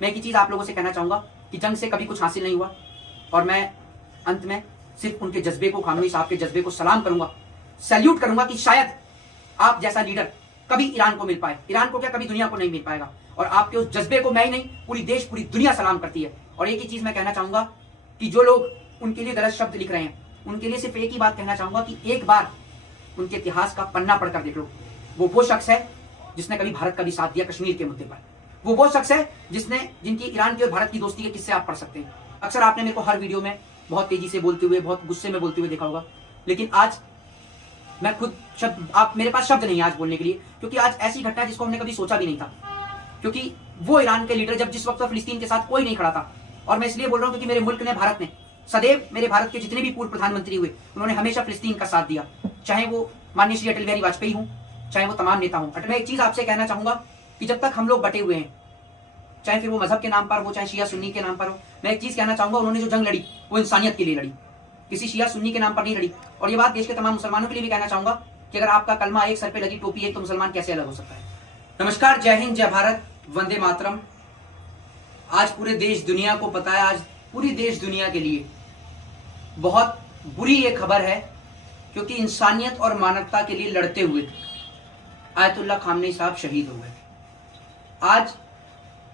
मैं एक ही चीज़ आप लोगों से कहना चाहूँगा कि जंग से कभी कुछ हासिल नहीं हुआ, और मैं अंत में सिर्फ उनके जज्बे को, खामनेई साहब के जज्बे को सलाम करूँगा, सैल्यूट करूँगा कि शायद आप जैसा लीडर कभी ईरान को मिल पाए। ईरान को क्या, कभी दुनिया को नहीं मिल पाएगा। और आपके उस जज्बे को मैं ही नहीं, पूरी देश, पूरी दुनिया सलाम करती है। और एक ही चीज़ मैं कहना चाहूँगा कि जो लोग उनके लिए गलत शब्द लिख रहे हैं, उनके लिए सिर्फ एक ही बात कहना चाहूँगा कि एक बार उनके इतिहास का पन्ना पढ़कर देख लो। वो शख्स है जिसने कभी भारत का भी साथ दिया कश्मीर के मुद्दे पर। वो शख्स है जिनकी ईरान की और भारत की दोस्ती के किस्से आप पढ़ सकते हैं। अक्सर आपने मेरे को हर वीडियो में बहुत तेजी से बोलते हुए, बहुत गुस्से में बोलते हुए देखा होगा, लेकिन आज मैं खुद मेरे पास शब्द नहीं है आज बोलने के लिए, क्योंकि आज ऐसी घटना है जिसको हमने कभी सोचा भी नहीं था। क्योंकि वो ईरान के लीडर जिस वक्त फिलिस्तीन के साथ कोई नहीं खड़ा था, और मैं इसलिए बोल रहा हूँ क्योंकि मेरे मुल्क ने, भारत ने सदैव, मेरे भारत के जितने भी पूर्व प्रधानमंत्री हुए, उन्होंने हमेशा फिलिस्तीन का साथ दिया, चाहे वो माननीय श्री अटल बिहारी वाजपेयी हूँ, चाहे वो तमाम नेता हूँ। मैं एक चीज आपसे कहना चाहूंगा कि जब तक हम लोग बटे हुए हैं, चाहे फिर वो मजहब के नाम पर हो, चाहे शिया सुन्नी के नाम पर हो, मैं एक चीज कहना चाहूंगा, उन्होंने जो जंग लड़ी वो इंसानियत के लिए लड़ी, किसी शिया सुन्नी के नाम पर नहीं लड़ी। और ये बात देश के तमाम मुसलमानों के लिए भी कहना चाहूंगा कि अगर आपका कलमा एक, सर पे लगी टोपी एक, तो मुसलमान कैसे अलग हो सकता है। नमस्कार, जय हिंद, जय भारत, वंदे मातरम। आज पूरे देश दुनिया को पता है, आज पूरी देश दुनिया के लिए बहुत बुरी ये खबर है, क्योंकि इंसानियत और मानवता के लिए लड़ते हुए आयतुल्लाह खामनेई साहब शहीद हो गए। आज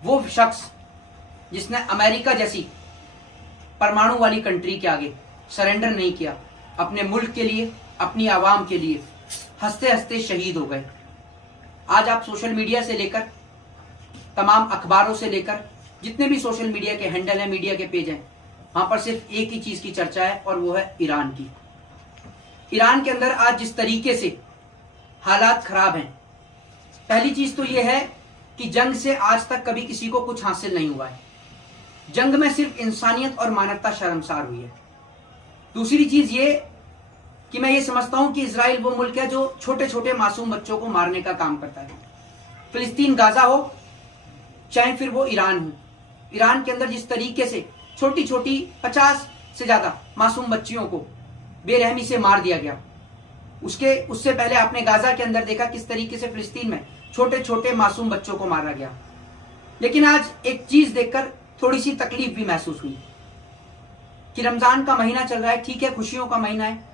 वो शख्स जिसने अमेरिका जैसी परमाणु वाली कंट्री के आगे सरेंडर नहीं किया, अपने मुल्क के लिए, अपनी आवाम के लिए हंसते हंसते शहीद हो गए। आज आप सोशल मीडिया से लेकर, तमाम अखबारों से लेकर, जितने भी सोशल मीडिया के हैंडल हैं, मीडिया के पेज हैं, वहां पर सिर्फ एक ही चीज की चर्चा है, और वो है ईरान की। ईरान के अंदर आज जिस तरीके से हालात खराब हैं, पहली चीज तो यह है कि जंग से आज तक कभी किसी को कुछ हासिल नहीं हुआ है। जंग में सिर्फ इंसानियत और मानवता शर्मसार हुई है। दूसरी चीज ये कि मैं ये समझता हूं कि इजराइल वो मुल्क है जो छोटे छोटे मासूम बच्चों को मारने का काम करता है। फिलिस्तीन गाजा हो, चाहे फिर वो ईरान हो, ईरान के अंदर जिस तरीके से छोटी छोटी 50 से ज्यादा मासूम बच्चियों को बेरहमी से मार दिया गया, उससे पहले आपने गाजा के अंदर देखा किस तरीके से फिलिस्तीन में छोटे छोटे मासूम बच्चों को मारा गया। लेकिन आज एक चीज देखकर थोड़ी सी तकलीफ भी महसूस हुई कि रमजान का महीना चल रहा है, ठीक है, खुशियों का महीना है,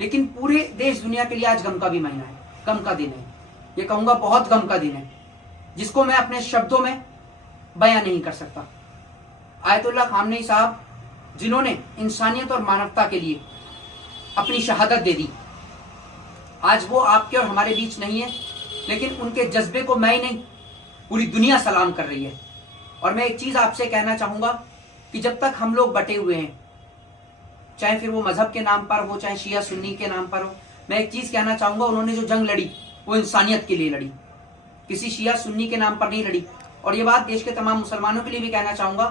लेकिन पूरे देश दुनिया के लिए आज गम का भी महीना है, गम का दिन है। ये कहूंगा बहुत गम का दिन है, जिसको मैं अपने शब्दों में बयां नहीं कर सकता। आयतुल्लाह खामनेई साहब, जिन्होंने इंसानियत और मानवता के लिए अपनी शहादत दे दी, आज वो आपके और हमारे बीच नहीं है, लेकिन उनके जज्बे को मैं ही नहीं, पूरी दुनिया सलाम कर रही है। और मैं एक चीज आपसे कहना चाहूंगा कि जब तक हम लोग बटे हुए हैं, चाहे फिर वो मजहब के नाम पर हो, चाहे शिया सुन्नी के नाम पर हो, मैं एक चीज कहना चाहूंगा, उन्होंने जो जंग लड़ी वो इंसानियत के लिए लड़ी, किसी शिया सुन्नी के नाम पर नहीं लड़ी। और ये बात देश के तमाम मुसलमानों के लिए भी कहना चाहूंगा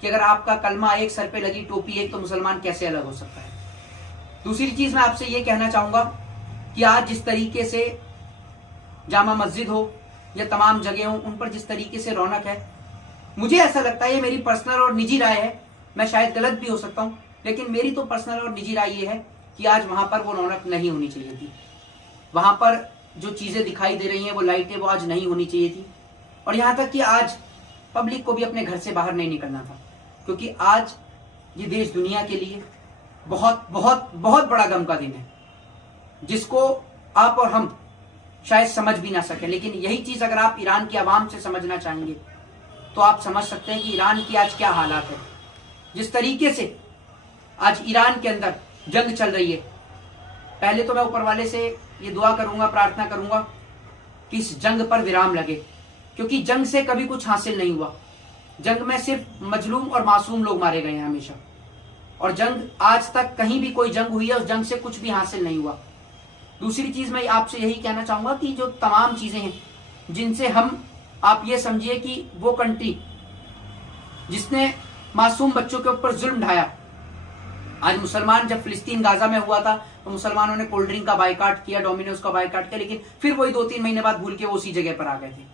कि अगर आपका कलमा एक, सर पे लगी टोपी एक, तो मुसलमान कैसे अलग हो सकता है। दूसरी चीज मैं आपसे ये कहना चाहूंगा कि आज जिस तरीके से जामा मस्जिद हो या तमाम जगह हो, उन पर जिस तरीके से रौनक है, मुझे ऐसा लगता है, ये मेरी पर्सनल और निजी राय है, मैं शायद गलत भी हो सकता हूं, लेकिन मेरी तो पर्सनल और निजी राय ये है कि आज वहां पर वो रौनक नहीं होनी चाहिए थी। वहां पर जो चीजें दिखाई दे रही हैं, वो लाइटें, वो आज नहीं होनी चाहिए थी। और यहां तक कि आज पब्लिक को भी अपने घर से बाहर नहीं निकलना था, क्योंकि आज ये देश दुनिया के लिए बहुत बहुत बहुत बड़ा गम का दिन है, जिसको आप और हम शायद समझ भी ना सके। लेकिन यही चीज अगर आप ईरान की आवाम से समझना चाहेंगे, तो आप समझ सकते हैं कि ईरान की आज क्या हालात है। जिस तरीके से आज ईरान के अंदर जंग चल रही है, पहले तो मैं ऊपर वाले से ये दुआ करूंगा, प्रार्थना करूंगा कि इस जंग पर विराम लगे, क्योंकि जंग से कभी कुछ हासिल नहीं हुआ। जंग में सिर्फ मजलूम और मासूम लोग मारे गए हैं हमेशा, और जंग आज तक कहीं भी कोई जंग हुई है, उस जंग से कुछ भी हासिल नहीं हुआ। दूसरी चीज मैं आपसे यही कहना चाहूंगा कि जो तमाम चीजें हैं जिनसे हम, आप ये समझिए कि वो कंट्री जिसने मासूम बच्चों के ऊपर जुल्म ढाया, आज मुसलमान, जब फिलिस्तीन गाजा में हुआ था तो मुसलमानों ने कोल्ड ड्रिंक का बाइकाट किया, डोमिनोज का बाइकाट किया, लेकिन फिर वही 2-3 महीने बाद भूल के वो उसी जगह पर आ गए थे।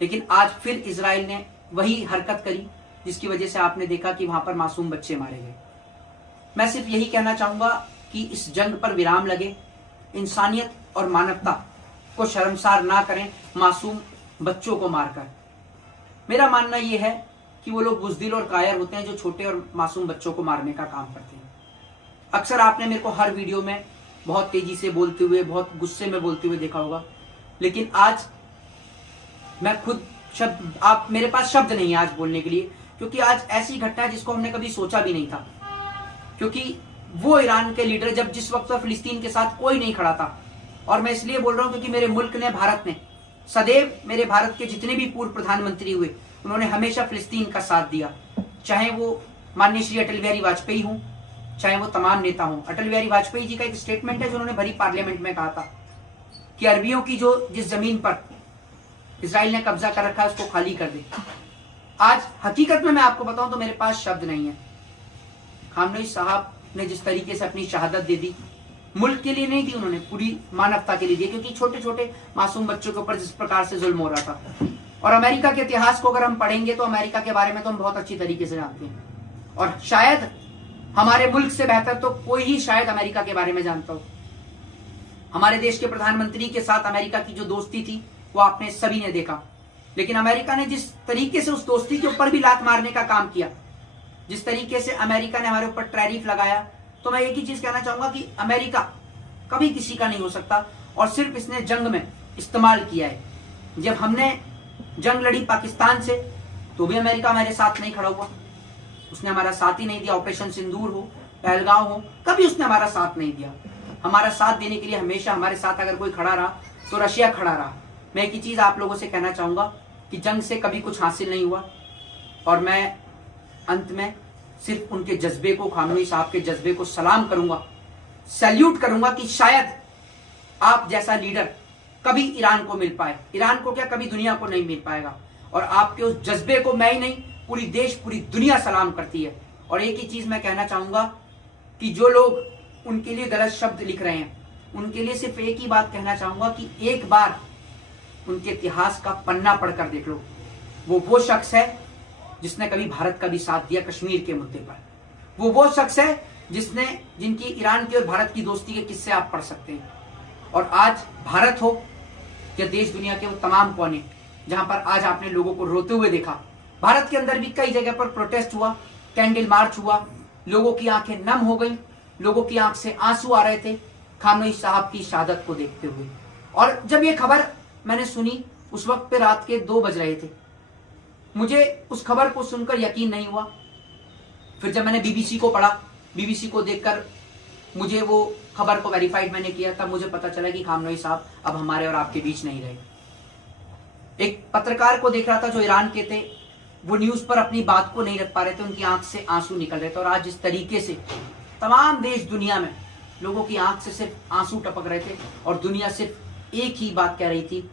लेकिन आज फिर इजराइल ने वही हरकत करी, जिसकी वजह से आपने देखा कि वहां पर मासूम बच्चे मारे गए। मैं सिर्फ यही कहना चाहूंगा कि इस जंग पर विराम लगे, इंसानियत और मानवता को शर्मसार ना करें मासूम बच्चों को मारकर। मेरा मानना यह है कि वो लोग बुज़दिल और कायर होते हैं जो छोटे और मासूम बच्चों को मारने का काम करते हैं। अक्सर आपने मेरे को हर वीडियो में बहुत तेजी से बोलते हुए, बहुत गुस्से में बोलते हुए देखा होगा, लेकिन आज मैं खुद आप मेरे पास शब्द नहीं है आज बोलने के लिए, क्योंकि आज ऐसी घटना है जिसको हमने कभी सोचा भी नहीं था। क्योंकि वो ईरान के लीडर जब जिस वक्त फिलिस्तीन के साथ कोई नहीं खड़ा था, और मैं इसलिए बोल रहा हूं क्योंकि मेरे मुल्क ने, भारत ने सदैव, मेरे भारत के जितने भी पूर्व प्रधानमंत्री हुए उन्होंने हमेशा फिलिस्तीन का साथ दिया, चाहे वो माननीय श्री अटल बिहारी वाजपेयी हों, चाहे वो तमाम नेता हों। अटल बिहारी वाजपेयी जी का एक स्टेटमेंट है जो उन्होंने भरी पार्लियामेंट में कहा था कि अरबियों की जो जिस जमीन पर इसराइल ने कब्जा कर रखा है उसको खाली कर दे। आज हकीकत में मैं आपको बताऊं तो मेरे पास शब्द नहीं है। खामनेई साहब ने जिस तरीके से अपनी शहादत दे दी, मुल्क के लिए नहीं दी उन्होंने, पूरी मानवता के लिए दी, क्योंकि छोटे छोटे मासूम बच्चों के ऊपर जिस प्रकार से जुल्म हो रहा था। और अमेरिका के इतिहास को अगर हम पढ़ेंगे तो अमेरिका के बारे में तो हम बहुत अच्छी तरीके से जानते हैं, और शायद हमारे मुल्क से बेहतर तो कोई ही शायद अमेरिका के बारे में जानता हो। हमारे देश के प्रधानमंत्री के साथ अमेरिका की जो दोस्ती थी वो आपने सभी ने देखा, लेकिन अमेरिका ने जिस तरीके से उस दोस्ती के ऊपर भी लात मारने का काम किया, जिस तरीके से अमेरिका ने हमारे ऊपर टैरिफ लगाया, तो मैं एक ही चीज कहना चाहूंगा कि अमेरिका कभी किसी का नहीं हो सकता, और सिर्फ इसने जंग में इस्तेमाल किया है। जब हमने जंग लड़ी पाकिस्तान से तो भी अमेरिका हमारे साथ नहीं खड़ा हुआ, उसने हमारा साथ ही नहीं दिया। ऑपरेशन सिंदूर हो, पहलगांव हो, कभी उसने हमारा साथ नहीं दिया। हमारा साथ देने के लिए हमेशा हमारे साथ अगर कोई खड़ा रहा तो रशिया खड़ा रहा। मैं एक ही चीज आप लोगों से कहना चाहूंगा कि जंग से कभी कुछ हासिल नहीं हुआ, और मैं अंत में सिर्फ उनके जज्बे को, खामनेई साहब के जज्बे को सलाम करूंगा, सैल्यूट करूंगा कि शायद आप जैसा लीडर कभी ईरान को मिल पाए। ईरान को क्या, कभी दुनिया को नहीं मिल पाएगा। और आपके उस जज्बे को मैं ही नहीं, पूरी देश, पूरी दुनिया सलाम करती है। और एक ही चीज मैं कहना चाहूंगा कि जो लोग उनके लिए गलत शब्द लिख रहे हैं, उनके लिए सिर्फ एक ही बात कहना चाहूंगा कि एक बार उनके इतिहास का पन्ना पढ़कर देख लो। वो शख्स है जिसने कभी भारत का भी साथ दिया कश्मीर के मुद्दे पर। वो शख्स है जिनकी ईरान की और भारत की दोस्ती के किस्से आप पढ़ सकते हैं। और आज भारत हो या देश दुनिया के वो तमाम कोने जहां पर आज आपने लोगों को रोते हुए देखा, भारत के अंदर भी कई जगह पर प्रोटेस्ट हुआ, कैंडल मार्च हुआ, लोगों की आंखें नम हो गई, लोगों की आंख से आंसू आ रहे थे खामनेई साहब की शहादत को देखते हुए। और जब ये खबर मैंने सुनी उस वक्त पे रात के 2 बज रहे थे, मुझे उस खबर को सुनकर यकीन नहीं हुआ। फिर जब मैंने बीबीसी को पढ़ा, बीबीसी को देखकर मुझे वो खबर को वेरीफाइड मैंने किया, तब मुझे पता चला कि खामनेई साहब अब हमारे और आपके बीच नहीं रहे। एक पत्रकार को देख रहा था जो ईरान के थे, वो न्यूज पर अपनी बात को नहीं रख पा रहे थे, उनकी आंख से आंसू निकल रहे थे। और आज जिस तरीके से तमाम देश दुनिया में लोगों की आंख से सिर्फ आंसू टपक रहे थे, और दुनिया सिर्फ एक ही बात कह रही थी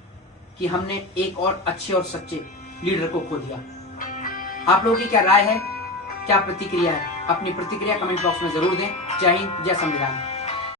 कि हमने एक और अच्छे और सच्चे लीडर को खो दिया। आप लोगों की क्या राय है, क्या प्रतिक्रिया है? अपनी प्रतिक्रिया कमेंट बॉक्स में जरूर दें। जय हिंद, जय संविधान।